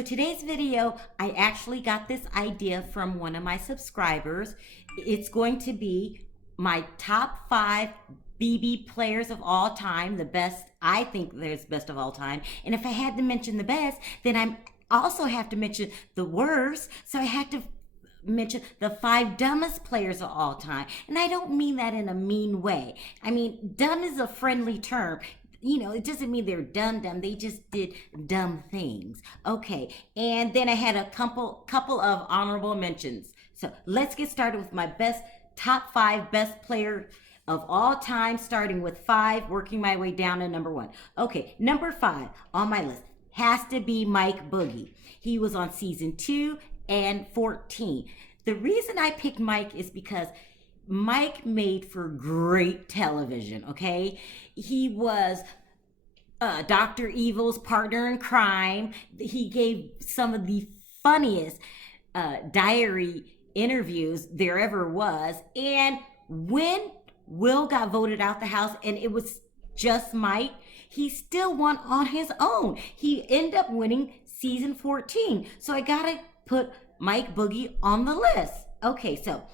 So today's video, I actually got this idea from one of my subscribers. It's going to be my top 5 BB players of all time, the best, I think there's best of all time. And if I had to mention the best, then I also have to mention the worst. So I had to mention the 5 dumbest players of all time. And I don't mean that in a mean way. I mean, dumb is a friendly term. It doesn't mean they're dumb. They just did dumb things. Okay, and then I had a couple of honorable mentions. So let's get started with my top 5 best player of all time, starting with 5, working my way down to number 1. Okay, number 5 on my list has to be Mike Boogie. He was on season 2 and 14. The reason I picked Mike is because Mike made for great television, okay? He was Dr. Evil's partner in crime. He gave some of the funniest diary interviews there ever was. And when Will got voted out the house and it was just Mike, he still won on his own. He ended up winning season 14. So I gotta put Mike Boogie on the list. Okay, so,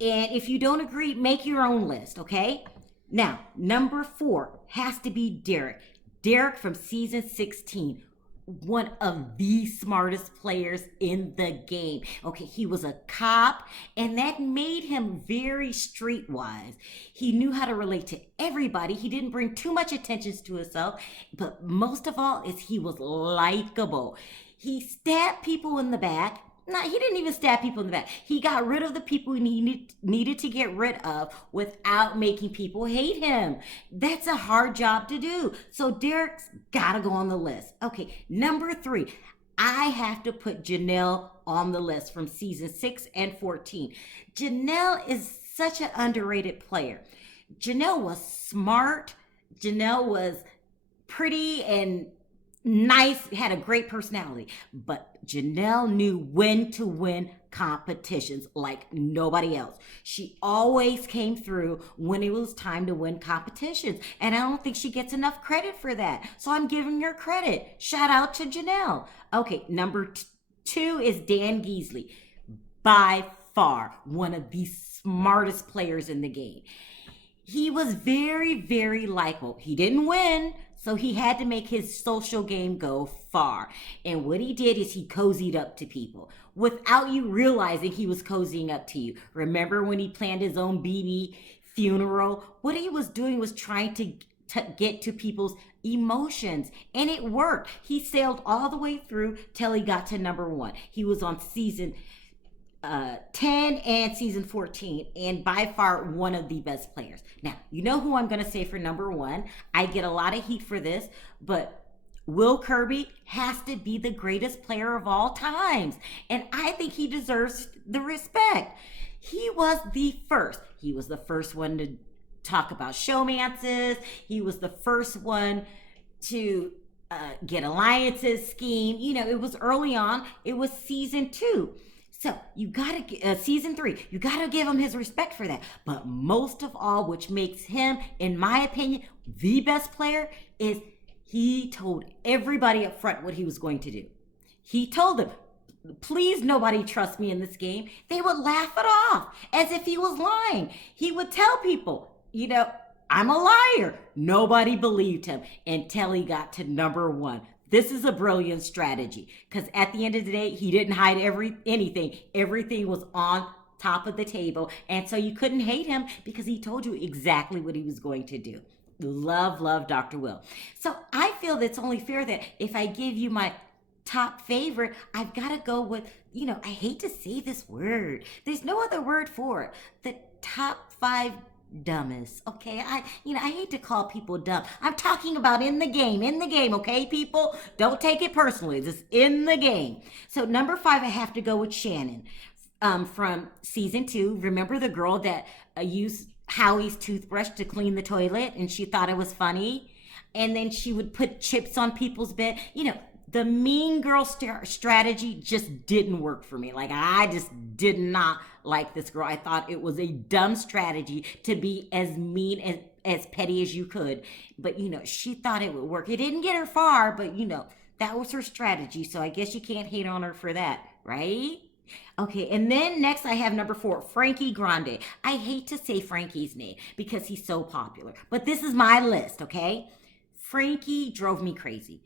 and if you don't agree, make your own list, okay? Now, number 4 has to be Derek. Derek from season 16, one of the smartest players in the game. Okay, he was a cop, and that made him very streetwise. He knew how to relate to everybody. He didn't bring too much attention to himself, but most of all is he was likable. He stabbed people in the back. No, he didn't even stab people in the back. He got rid of the people he needed to get rid of without making people hate him. That's a hard job to do. So Derek's got to go on the list. Okay, number 3. I have to put Janelle on the list from season 6 and 14. Janelle is such an underrated player. Janelle was smart. Janelle was pretty and nice, had a great personality, but Janelle knew when to win competitions like nobody else. She always came through when it was time to win competitions, and I don't think she gets enough credit for that. So I'm giving her credit. Shout out to Janelle. Okay, number 2 is Dan Geasley. By far, one of the smartest players in the game. He was very, very likable. He didn't win, so he had to make his social game go far. And what he did is he cozied up to people without you realizing he was cozying up to you. Remember when he planned his own BB funeral? What he was doing was trying to get to people's emotions, and it worked. He sailed all the way through till he got to number 1. He was on season 10 and season 14, and by far one of the best players. Now, you know who I'm going to say for number 1. I get a lot of heat for this, but Will Kirby has to be the greatest player of all times, and I think he deserves the respect. He was the first. He was the first one to talk about showmances. He was the first one to get alliances scheme. It was early on. It was season 2. So you gotta, season 3, you gotta give him his respect for that. But most of all, which makes him, in my opinion, the best player, is he told everybody up front what he was going to do. He told them, please nobody trust me in this game. They would laugh it off as if he was lying. He would tell people, I'm a liar. Nobody believed him until he got to number 1. This is a brilliant strategy because at the end of the day, he didn't hide anything. Everything was on top of the table. And so you couldn't hate him because he told you exactly what he was going to do. Love Dr. Will. So I feel that it's only fair that if I give you my top favorite, I've got to go with, I hate to say this word. There's no other word for it. The top 5 dumbest. Okay, I hate to call people dumb. I'm talking about in the game, okay, people? Don't take it personally. This is in the game. So number 5, I have to go with Shannon from season 2. Remember the girl that used Howie's toothbrush to clean the toilet and she thought it was funny? And then she would put chips on people's bed. The mean girl strategy just didn't work for me. Like, I just did not like this girl. I thought it was a dumb strategy to be as mean as petty as you could. But, she thought it would work. It didn't get her far, but, That was her strategy, so I guess you can't hate on her for that, right? Okay, and then next I have number 4, Frankie Grande. I hate to say Frankie's name because he's so popular, but this is my list, okay? Frankie drove me crazy.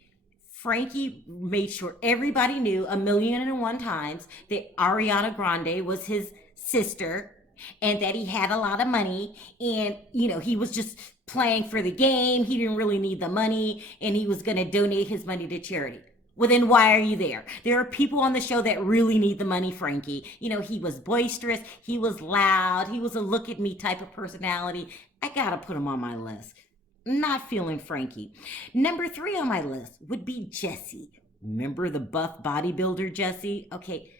Frankie made sure everybody knew 1,000,001 times that Ariana Grande was his sister and that he had a lot of money, and he was just playing for the game. He didn't really need the money, and he was going to donate his money to charity. Well, then why are you there? There are people on the show that really need the money, Frankie. He was boisterous, he was loud, he was a look at me type of personality. I gotta put him on my list. Not feeling Frankie. Number 3 on my list would be Jesse. Remember the buff bodybuilder Jesse? Okay,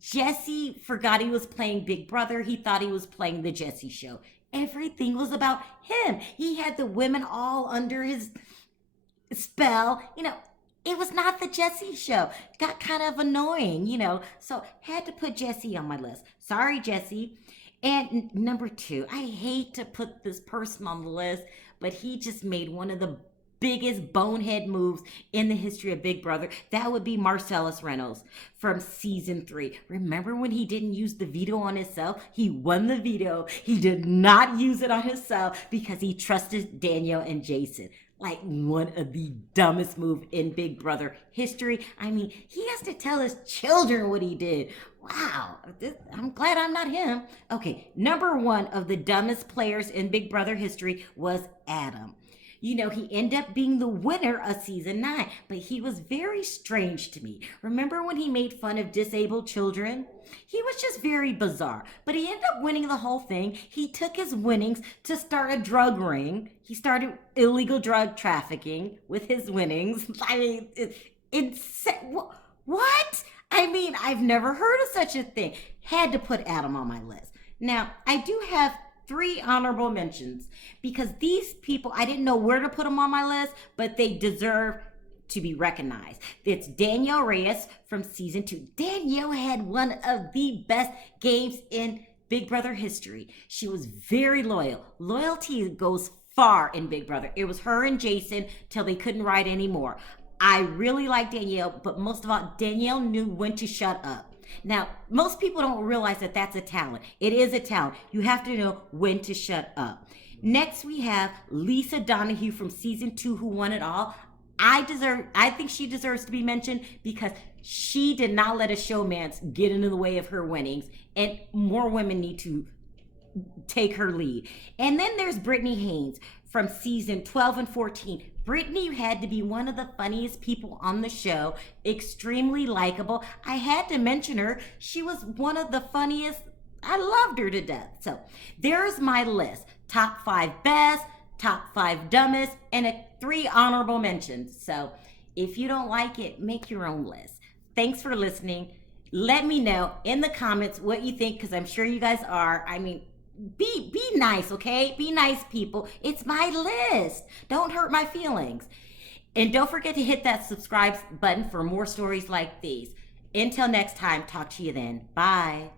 Jesse forgot he was playing Big Brother. He thought he was playing the Jesse Show. Everything was about him. He had the women all under his spell. It was not the Jesse Show. Got kind of annoying, so had to put Jesse on my list. Sorry, Jesse. And number 2, I hate to put this person on the list, but he just made one of the biggest bonehead moves in the history of Big Brother. That would be Marcellus Reynolds from season 3. Remember when he didn't use the veto on himself? He won the veto. He did not use it on himself because he trusted Danielle and Jason. Like one of the dumbest moves in Big Brother history. I mean, he has to tell his children what he did. Wow, I'm glad I'm not him. Okay, number 1 of the dumbest players in Big Brother history was Adam. He ended up being the winner of season 9, but he was very strange to me. Remember when he made fun of disabled children? He was just very bizarre, but he ended up winning the whole thing. He took his winnings to start a drug ring. He started illegal drug trafficking with his winnings. I mean, what? I mean, I've never heard of such a thing. Had to put Adam on my list. Now, I do have 3 honorable mentions because these people, I didn't know where to put them on my list, but they deserve to be recognized. It's Danielle Reyes from season 2. Danielle had one of the best games in Big Brother history. She was very loyal. Loyalty goes far in Big Brother. It was her and Jason till they couldn't ride anymore. I really like Danielle, but most of all, Danielle knew when to shut up. Now, most people don't realize that that's a talent. It is a talent. You have to know when to shut up. Next, we have Lisa Donahue from season 2, who won it all. I think she deserves to be mentioned because she did not let a showmance get into the way of her winnings, and more women need to take her lead. And then there's Brittany Haynes from season 12 and 14. Brittany had to be one of the funniest people on the show, extremely likable. I had to mention her. She was one of the funniest. I loved her to death. So there's my list. Top 5 best, top 5 dumbest, and 3 honorable mentions. So if you don't like it, make your own list. Thanks for listening. Let me know in the comments what you think, because I'm sure you guys are. I mean, be nice, okay? Be nice, people. It's my list. Don't hurt my feelings. And don't forget to hit that subscribe button for more stories like these. Until next time, talk to you then. Bye.